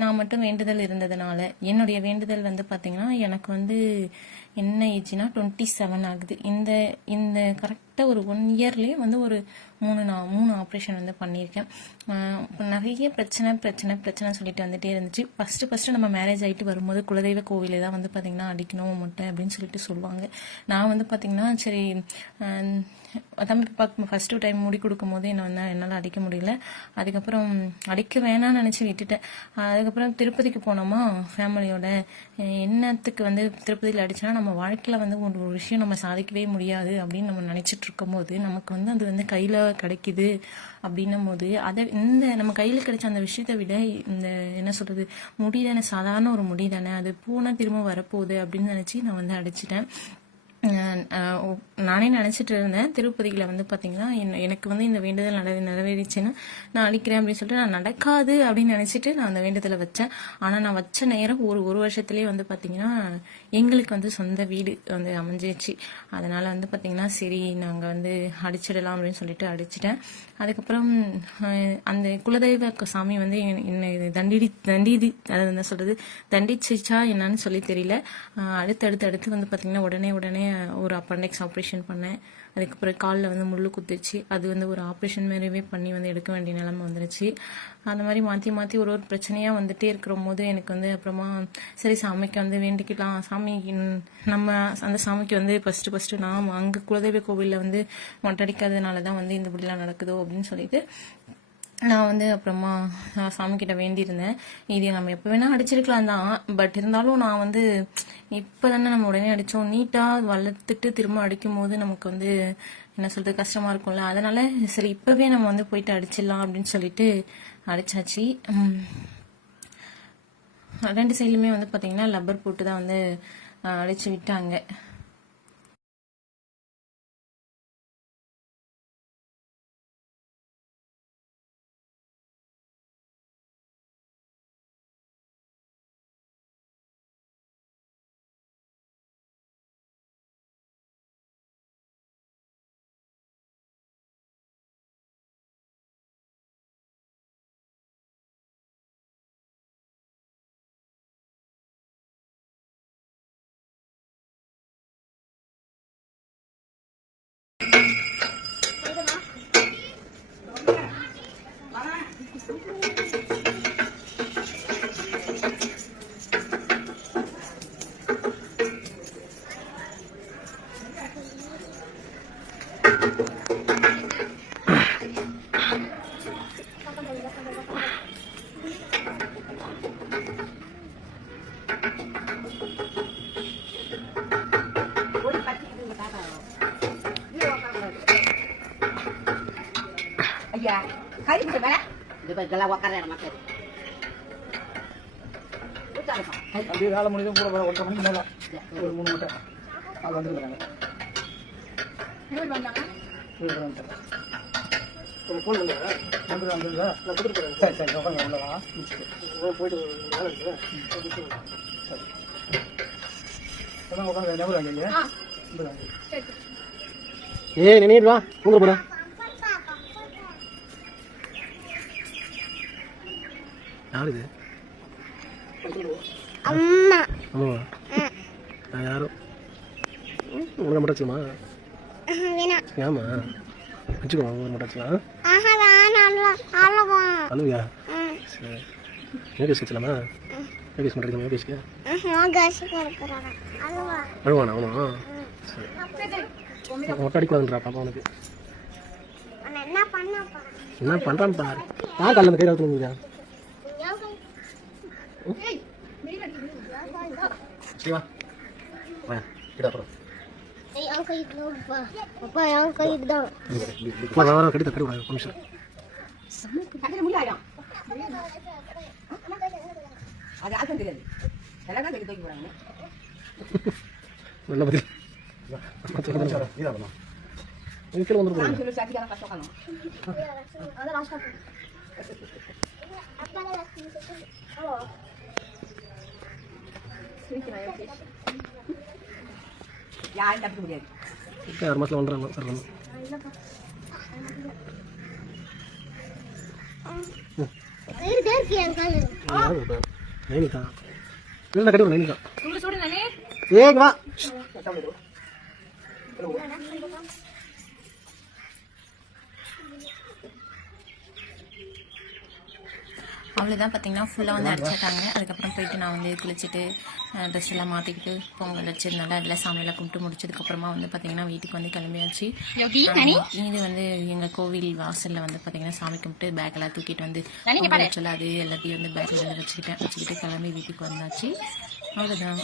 நான் மட்டும் வேண்டுதல் இருந்ததுனால என்னுடைய வேண்டுதல் வந்து பார்த்தீங்கன்னா எனக்கு வந்து என்ன ஏஜ்னா 27 ஆகுது. இந்த இந்த கரெக்டாக ஒரு 1 இயர்லேயே வந்து ஒரு 3 ஆப்ரேஷன் வந்து பண்ணியிருக்கேன். நிறைய பிரச்சனை சொல்லிட்டு வந்துட்டே இருந்துச்சு. ஃபர்ஸ்ட் நம்ம மேரேஜ் ஆகிட்டு வரும்போது குலதெய்வ கோவிலே தான் வந்து பார்த்தீங்கன்னா அடிக்கணும் முட்டை அப்படின்னு சொல்லிட்டு சொல்லுவாங்க. நான் வந்து பார்த்தீங்கன்னா சரி தம்பி பார்க்க ஃபர்ஸ்ட் டைம் முடி கொடுக்கும் போது என்னால் அடிக்க முடியல. அதுக்கப்புறம் அடிக்க வேணாம்னு நினச்சி விட்டுட்டேன். அதுக்கப்புறம் திருப்பதிக்கு போனோமா ஃபேமிலியோட. என்னத்துக்கு வந்து திருப்பதியில் அடிச்சோன்னா நம்ம வாழ்க்கையில் வந்து ஒரு விஷயம் நம்ம சாதிக்கவே முடியாது அப்படின்னு நம்ம நினச்சிட்டு இருக்கும் போது நமக்கு வந்து அது வந்து கையில் கிடைக்குது அப்படின்னும் போது அதை நம்ம கையில் கிடைச்ச அந்த விஷயத்தை விட இந்த என்ன சொல்றது முடி தானே, சாதாரண ஒரு முடி தானே, அது பூனா திரும்ப வரப்போகுது அப்படின்னு நினச்சி நான் வந்து அடிச்சிட்டேன். நானே நினச்சிட்டு இருந்தேன் திருப்பதியில் வந்து பார்த்தீங்கன்னா எனக்கு வந்து இந்த வேண்டுதல் நிறைவேறிச்சுன்னா நான் அடிக்கிறேன் அப்படின்னு சொல்லிட்டு நான் நடக்காது அப்படின்னு நினச்சிட்டு நான் அந்த வேண்டுதலை வச்சேன். ஆனால் நான் வச்ச நேரம் ஒரு வருஷத்துலேயே வந்து பார்த்தீங்கன்னா எங்களுக்கு வந்து சொந்த வீடு வந்து அமைஞ்சிச்சு. அதனால் வந்து பார்த்தீங்கன்னா சரி நாங்கள் வந்து அடிச்சிடலாம் அப்படின்னு சொல்லிட்டு அடிச்சிட்டேன். அதுக்கப்புறம் அந்த குலதெய்வ சாமி வந்து என்னை அதை என்ன சொல்கிறது தண்டிச்சிச்சா என்னன்னு சொல்லி தெரியல. அடுத்து வந்து பார்த்தீங்கன்னா உடனே ஒரு அப்பெண்டிக்ஸ் ஆப்ரேஷன் பண்ணேன். அதுக்கப்புறம் காலில் வந்து முள்ளு குத்துச்சு. அது வந்து ஒரு ஆப்ரேஷன் மாதிரியே பண்ணி வந்து எடுக்க வேண்டிய நிலைமை வந்துருச்சு. அந்த மாதிரி மாற்றி ஒரு பிரச்சனையாக வந்துட்டே இருக்கிற போது எனக்கு வந்து அப்புறமா சரி சாமிக்கு வந்து வேண்டிக்கலாம், சாமி நம்ம அந்த சாமிக்கு வந்து ஃபர்ஸ்ட் நான் அங்கே குலதெய்வ கோவிலில் வந்து மொட்டடிக்காததுனால தான் வந்து இந்த இப்படிலாம் நடக்குதோ அப்படின்னு சொல்லிட்டு நான் வந்து அப்புறமா சாமிக்கிட்ட வேண்டியிருந்தேன். இது நம்ம எப்போ வேணால் அடிச்சிருக்கலாம் தான், பட் இருந்தாலும் நான் வந்து இப்போ தானே நம்ம உடனே அடித்தோம், நீட்டாக வளர்த்துட்டு திரும்ப அடிக்கும் போது நமக்கு வந்து என்ன சொல்கிறது கஷ்டமாக இருக்கும்ல. அதனால சரி இப்போவே நம்ம வந்து போயிட்டு அடிச்சிடலாம் அப்படின்னு சொல்லிட்டு அடிச்சாச்சு. 2 சைட்லையுமே வந்து பார்த்தீங்கன்னா லப்பர் போட்டு தான் வந்து அடிச்சு விட்டாங்க. Ya, kali bisa bala. Dia galawak karena makan. அப்படியே வேலை முடிஞ்சு கூட 1 மணிக்கு மேலே ஒரு 3 மட்டை அது வந்துருக்காங்க. ஃபோன் பண்ணுங்க வந்துருங்க நான் கொடுத்துருக்கேன். சரி உட்காந்து உள்ளதான் போயிட்டு வேலை இருக்குது. சரி உட்காந்து நம்பர் வாங்கிங்க. நினைட்டு வா உங்க போகிறேன். யார் இது? அம்மா. அம்மாவா? யாரும் உங்களை மட்டும் வச்சுக்கமா? ஏமா வச்சுக்கோமா உங்களை மட்டும் வச்சுக்கலாம். அழுவியா? சரி யோகேஷ் வச்சுக்கலாமா? யோகேஷ் பண்ணுறீங்க? யோகேஷ்க்கு அழுவானா அவனா? சரி மொட்டை அடிக்கலான்றா பாப்பா உனக்கு என்ன பண்ணுறான்னு பாரு. யார் காலையில் அந்த கையில் அழுத்துணுங்க? Siapa? Mana? Kita apa? Yang kayak itu apa yang kayak itu? Mana kita perlu ada komisi. Ada mulai ada. Ada apa tidak? Kalau kan kita ikut orangnya. Mana betul? Macam cara? Ini apa? Ini film untuk apa? Sudah kita kasih kan? Ada rasa. Apa lagi? Oh. யார் தப்பு முடியாது. 6 மாசத்துல வந்துறாங்க sir. வேறு தேர்க்கு என் கால் நைனிக்கா இல்லை கட்டி நைனிக்கா சூடு சூடு நானே ஏங்க வா அவ்வளோதான் பார்த்தீங்கன்னா ஃபுல்லாக வந்து அடிச்சிட்டாங்க. அதுக்கப்புறம் போயிட்டு நான் வந்து குளிச்சுட்டு ட்ரெஸ் எல்லாம் மாற்றிக்கிட்டு பொங்கல் வச்சிருந்தால அதில் சாமியெல்லாம் கும்பிட்டு முடிச்சதுக்கப்புறமா வந்து பார்த்தீங்கன்னா வீட்டுக்கு வந்து கிளம்பியாச்சு. இது வந்து எங்கள் கோவில் வாசலில் வந்து பார்த்தீங்கன்னா சாமி கும்பிட்டு பேக்கெல்லாம் தூக்கிட்டு வந்து பொங்கல் வச்சல அது எல்லாத்தையும் வந்து பேக்கில் வந்து வச்சுக்கிட்டு கிளம்பி வீட்டுக்கு வந்தாச்சு. அவ்வளோதான்.